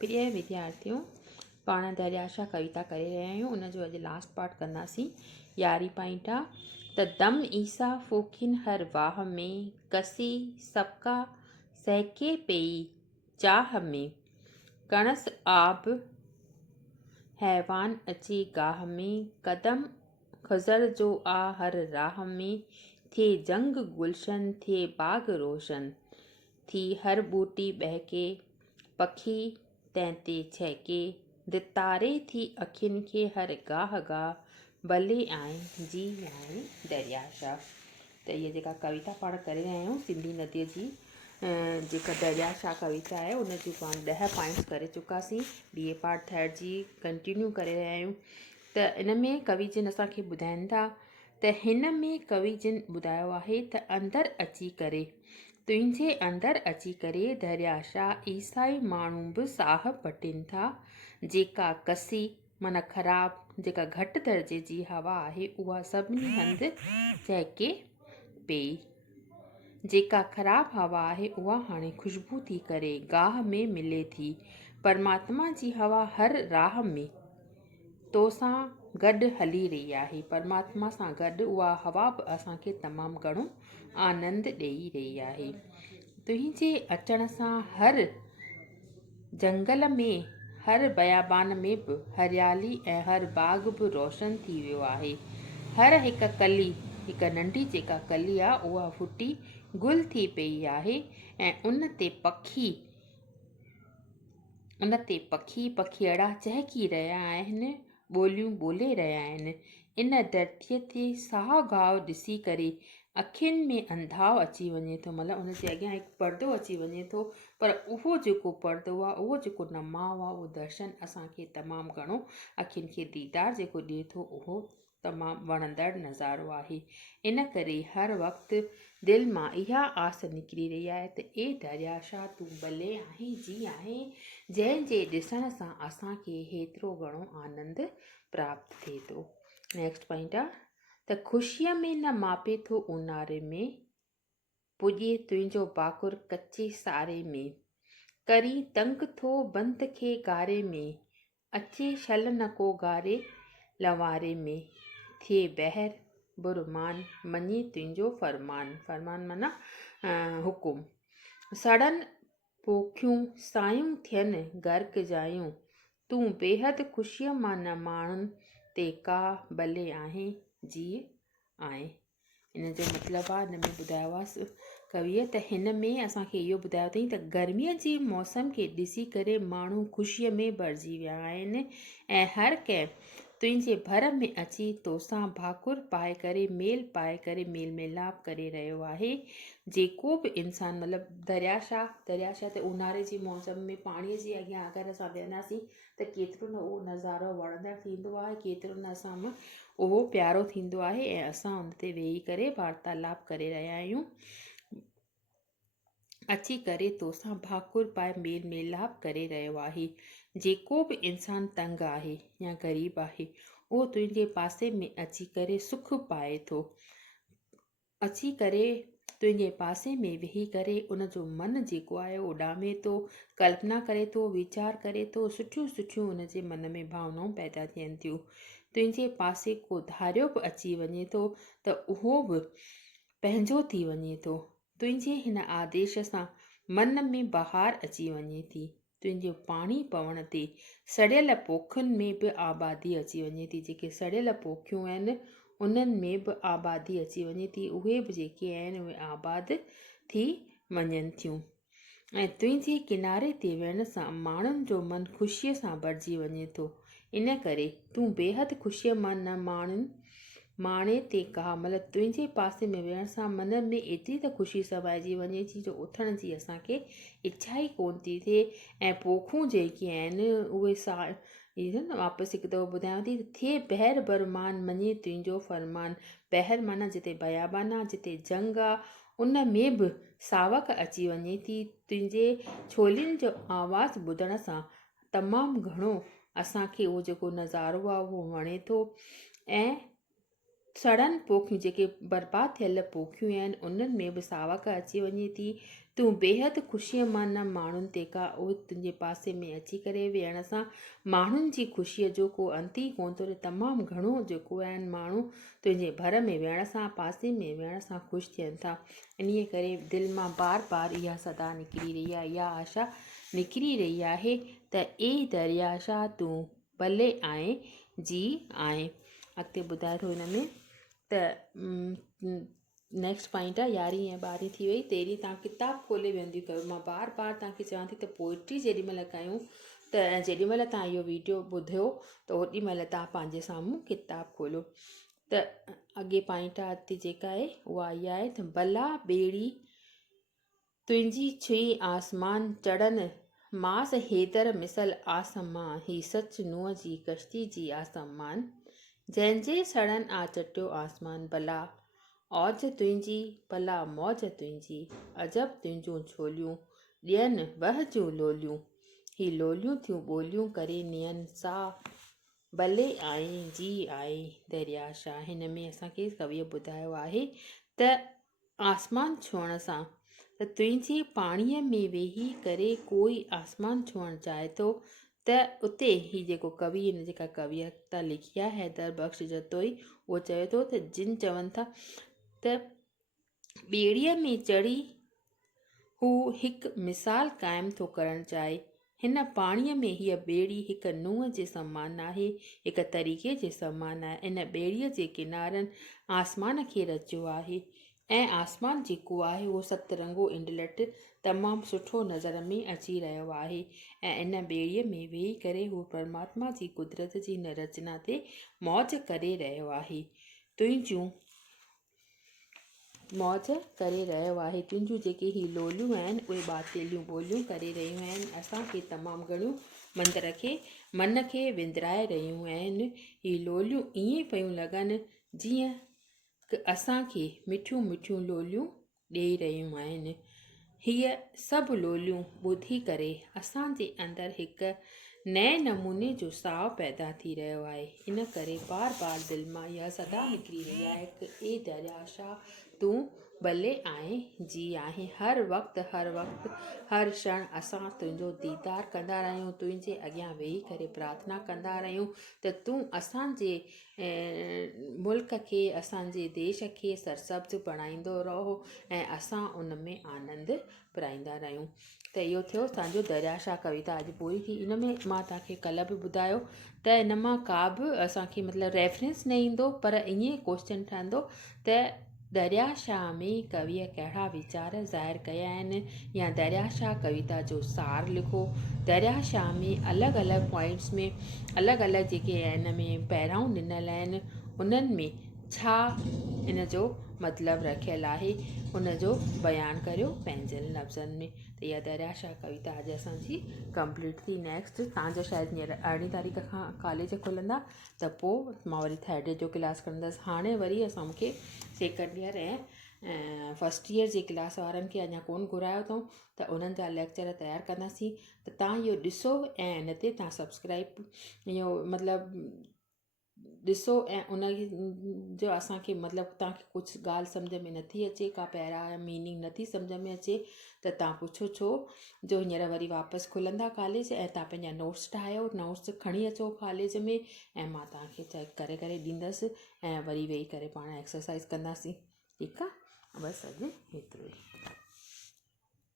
प्रिय विद्यार्थियों, पाण दरियाशा कविता करे रहिया आहियूं। उनजो अॼु लास्ट पार्ट कंदासीं। 11 पॉइंट आहे त दम ईसा फूकिन हर वाह में, कसी सबका सहके पई चाह में, कणस आब हैवान अची गाह में, कदम खज़र जो आ हर राह में, थे जंग गुलशन थे बाग रोशन, थी हर बूटी बहके पखी तैते छहके, दितारे थी अखियुनि खे हर गाह गाह, भले आए जी आए दरियाशा। त इहा जेका कविता पाण करे रहिया आहियूं सिंधी नदीअ जी जेका दरियाशा कविता आहे उन जूं पाण 10 पॉइंट्स करे चुकासीं। ॿिए पार्ट थर्ड जी कंटिन्यू करे रहिया आहियूं। त इन में कवि जिन असांखे ॿुधाइनि था त हिन में कवि जिन ॿुधायो आहे त अंदरि अची करे तुंहिंजे अंदरि अची करे दरियाशा ईसाई माण्हू बि साह पटिनि था। जेका कसी माना ख़राबु जेका घटि दर्जे जी हवा आहे उहा सभिनी हंधि चहिके पई। जेका ख़राबु हवा आहे उहा हाणे ख़ुशबू थी करे गाह में मिले थी। परमात्मा जी हवा हर राह में तोसां गॾु हली रही आहे। परमात्मा सां गॾु उहा हवा बि असांखे तमामु घणो आनंद ॾेई रही आहे। तुंहिंजे अचण सां हर जंगल में हर बयाबान में बि हरियाली ऐं हर बाग़ बि रोशन थी वियो आहे। हर हिकु कली हिकु नंढी जेका कली आहे उहा फुटी गुल थी पई आहे ऐं उन ते पखियड़ा चहकी रहिया आहिनि, ॿोलियूं ॿोले रहिया आहिनि। इन धरतीअ ते साहु गाहु ॾिसी करे अखियुनि में अंधाव अची वञे थो। मतिलबु उनजे अॻियां हिकु पर्दो अची वञे थो, पर उहो जेको पर्दो आहे उहो जेको नमाव आहे उहो दर्शन असांखे तमामु घणो अखियुनि खे दीदार जेको ॾिए थो उहो तमामु वणंदड़ नज़ारो आहे। इन करे हर वक़्तु दिलि मां इहा आस निकिरी रही आहे त ए दरियाशा तूं भले आहे जी आहे, जंहिंजे ॾिसण सां असांखे हेतिरो घणो आनंद प्राप्त थिए थो। नेक्स्ट पॉइंट आहे त ख़ुशीअ में न मापे थो ऊन्हारे में, पुॼे तुंहिंजो बाकुर कचे सारे में, करी तंग थो बंत खे गारे में, अचे छल न को गारे लवारे में, थिए बहर बुरमान मञे तुंहिंजो फरमान। फरमान माना हुकुम। सड़न पोखियूं सायूं थियनि गर्क जायूं, तूं बेहद ख़ुशीअ मां न माण्हुनि ते का भले आहे जी आहे। इन जो मतिलबु आहे हिन में ॿुधायो आहे कविअ त हिन में असांखे इहो ॿुधायो अथई त गर्मीअ जे मौसम खे ॾिसी करे माण्हू ख़ुशीअ में भरिजी विया आहिनि ऐं हर कंहिं तुंहिंजे भर में अची तोसां भाकुर पाए करे मेल मिलाप करे रहियो आहे। जेको बि इंसानु मतिलबु दरियाशा ते ऊन्हारे जी मौसम में पाणीअ जे अॻियां अगरि असां वेहंदासीं त केतिरो न उहो नज़ारो वणंदड़ थींदो आहे, केतिरो न असां में उहो प्यारो थींदो आहे ऐं असां उन ते वेही करे वार्तालाप करे रहिया आहियूं। अची करे तोसां भाकुर पाए मेल मिलाप करे रहियो आहे। जेको बि इंसानु तंग आहे या ग़रीब आहे उहो तुंहिंजे पासे में अची करे सुख पाए थो। अची करे तुंहिंजे पासे में वेही करे उनजो मन जेको आहे उॾामे थो, कल्पना करे थो, वीचार करे थो, सुठियूं उनजे मन में भावनाऊं पैदा थियनि थियूं। तुंहिंजे पासे को धारियो बि अची वञे थो त उहो बि पंहिंजो थी वञे थो। तुंहिंजे हिन आदेश सां मन में बहार अची वञे थी। तुंहिंजो पाणी पवण ते सड़ियल पोखियुनि में बि आबादी अची वञे थी। जेके सड़ियल पोखियूं आहिनि उन्हनि में बि आबादी अची वञे थी, उहे बि जेके आहिनि उहे आबाद थी वञनि थियूं। ऐं तुंहिंजे किनारे ते वेहण सां माण्हुनि जो मन ख़ुशीअ सां भरिजी वञे थो। इन करे तूं बेहद ख़ुशीअ मां न माणे ते का मतिलबु तुंहिंजे पासे में वेहण सां मन में एतिरी त ख़ुशी समाइजी वञे थी जो उथण जी असांखे इच्छा ई कोन थी थिए। ऐं पोखूं जेके आहिनि उहे वापसि हिकु दफ़ो ॿुधायांव थी, थिए बहर बरमान मञे तुंहिंजो फरमान। बहर माना जिते बयाबान आहे, जिते जंग आहे, उन में बि सावक अची वञे थी। तुंहिंजे छोलियुनि जो आवाज़ु ॿुधण सां तमामु घणो असांखे उहो जेको नज़ारो आहे उहो वणे थो। ऐं सड़न पोखियूं जेके बर्बादु थियल पोखियूं आहिनि उन्हनि में बि सावक अची वञे थी। तूं बेहदि ख़ुशीअ मां न माण्हुनि ते का उहे तुंहिंजे पासे में अची करे वेहण सां माण्हुनि जी ख़ुशीअ जो को अंत ई कोन थो रहे। तमामु घणो जेको आहिनि माण्हू तुंहिंजे भर में वेहण सां पासे में वेहण सां ख़ुशि थियनि था। इन्हीअ करे दिलि मां बार बार इहा सदा निकिरी रही आहे, इहा आशा निकिरी रही आहे त ए दरियाशाह तूं भले आए जी आहे। अॻिते ॿुधाए थो हिन में त नेक्स्ट पॉइंट आहे 11वीं ऐं 12वीं थी वई। 13 तव्हां किताबु खोले वेंदियूं कयो। मां बार बार तव्हांखे चवां थी त पोइट्री जेॾीमहिल कयूं त जेॾीमहिल तव्हां इहो वीडियो ॿुधियो त ओॾीमहिल तव्हां पंहिंजे साम्हूं किताबु खोलियो। त अॻे पॉइंट आहे अॻिते जेका आहे उहा इहा आहे त भला ॿेड़ी तुंहिंजी छुई आसमान चढ़नि मास हेदर मिसल आसमां ही सच नुंहं जी कश्ती जी आसमान जंहिंजे सड़न आ चटियो आसमान भला औज तुंहिंजी भला मौज तुंहिंजी अजब तुंहिंजूं छोलियूं ॾियनि वह जूं लोलियूं ही लोलियूं थियूं ॿोलियूं करे नियनि सा भले आए जी आए दरियाशाह। हिन में असांखे कविअ ॿुधायो आहे त आसमान छुअण सां त तुंहिंजे पाणीअ में वेही करे कोई आसमान छुअणु चाहे थो त उते ही जेको कवि हिन जेका कविता लिखी आहे हैदर बख़्श जतोई उहो चवे थो त जिन चवनि था त ॿेड़ीअ में चढ़ी हू हिकु मिसाल क़ाइमु थो करणु चाहे। हिन पाणीअ में हीअ ॿेड़ी हिकु नुंहं जे समान आहे, हिकु तरीक़े जे समान आहे। इन ॿेड़ीअ जे किनारनि आसमान खे रचियो आहे ऐं आसमान जेको आहे उहो सतरंगो इंडलट तमामु सुठो नज़र में अची रहियो आहे ऐं इन ॿेड़ीअ में वेही करे हू परमात्मा जी कुदरत जी हिन रचना ते मौज करे रहियो आहे। तुंहिंजूं मौज करे रहियो आहे। तुंहिंजूं जेके ही लोलियूं आहिनि उहे बातेलियूं ॿोलियूं करे रहियूं आहिनि। असांखे तमामु घणियूं मंदर खे मन खे विंदराए रहियूं आहिनि। ही लोलियूं ईअं पियूं लॻनि जीअं असांखे मिठियूं मिठियूं लोलियूं ॾेई रहियूं आहिनि। हीअ सभु लोलियूं ॿुधी करे असांजे अंदरि हिकु नए नमूने जो साहु पैदा थी रहियो आहे। इन करे बार बार दिलि मां इहा सदा निकिरी रही आहे कि ए दरियाशाह तूं भले आए जी आहे। हर वक़्तु हर क्षण असां तुंहिंजो दीदार कंदा रहियूं, तुंहिंजे अॻियां वेही करे प्रार्थना कंदा रहियूं त तूं असांजे मुल्क खे असांजे देश खे सरसब्ज़ बणाईंदो रहो ऐं असां उन में आनंद पुराईंदा रहियूं। त इहो थियो असांजो दरियाशाह कविता अॼु पूरी थी। इन में मां तव्हांखे कल्ह बि ॿुधायो त इन मां का बि असांखे मतिलबु रेफरेंस न ईंदो पर ईअं क्वेश्चन ठहंदो त दरियाशाह में कविअ कहिड़ा वीचार ज़ाहिर कया आहिनि या दरियाशाह कविता जो सार लिखो। दरियाशाह में अलॻि अलॻि पॉइंट्स में अलॻि अलॻि जेके हिन में पहिरां ॾिनल आहिनि उन्हनि में छा इन जो मतिलबु रखियलु आहे उन जो बयानु करियो पंहिंजनि लफ़्ज़नि में। त इहा दरियाशाह कविता अॼु असांजी कंप्लीट थी। नेक्स्ट तव्हांजा शायदि हींअर 18 तारीख़ खां कॉलेज खुलंदा त पोइ मां वरी थर्ड ईयर जो क्लास कंदसि। हाणे वरी असां मूंखे सेकेंड ईयर ऐं फस्ट ईयर जे क्लास वारनि खे अञा कोन घुरायो अथऊं त उन्हनि जा लेक्चर तयारु कंदासीं। त तव्हां इहो ॾिसो ऐं हिन ते तव्हां सब्सक्राइब इहो मतिलबु ॾिसो ऐं उन जो असांखे मतिलबु तव्हांखे कुझु ॻाल्हि सम्झ में नथी अचे का पहिरां मीनिंग नथी सम्झ में अचे त तव्हां पुछो छो जो हींअर वरी वापसि खुलंदा कॉलेज ऐं तव्हां पंहिंजा नोट्स ठाहियो, नोट्स खणी अचो कॉलेज में ऐं मां तव्हांखे चेक करे करे ॾींदसि ऐं वरी वेही करे पाण एक्सरसाइज़ कंदासीं। ठीकु आहे, बसि अॼु हेतिरो ई।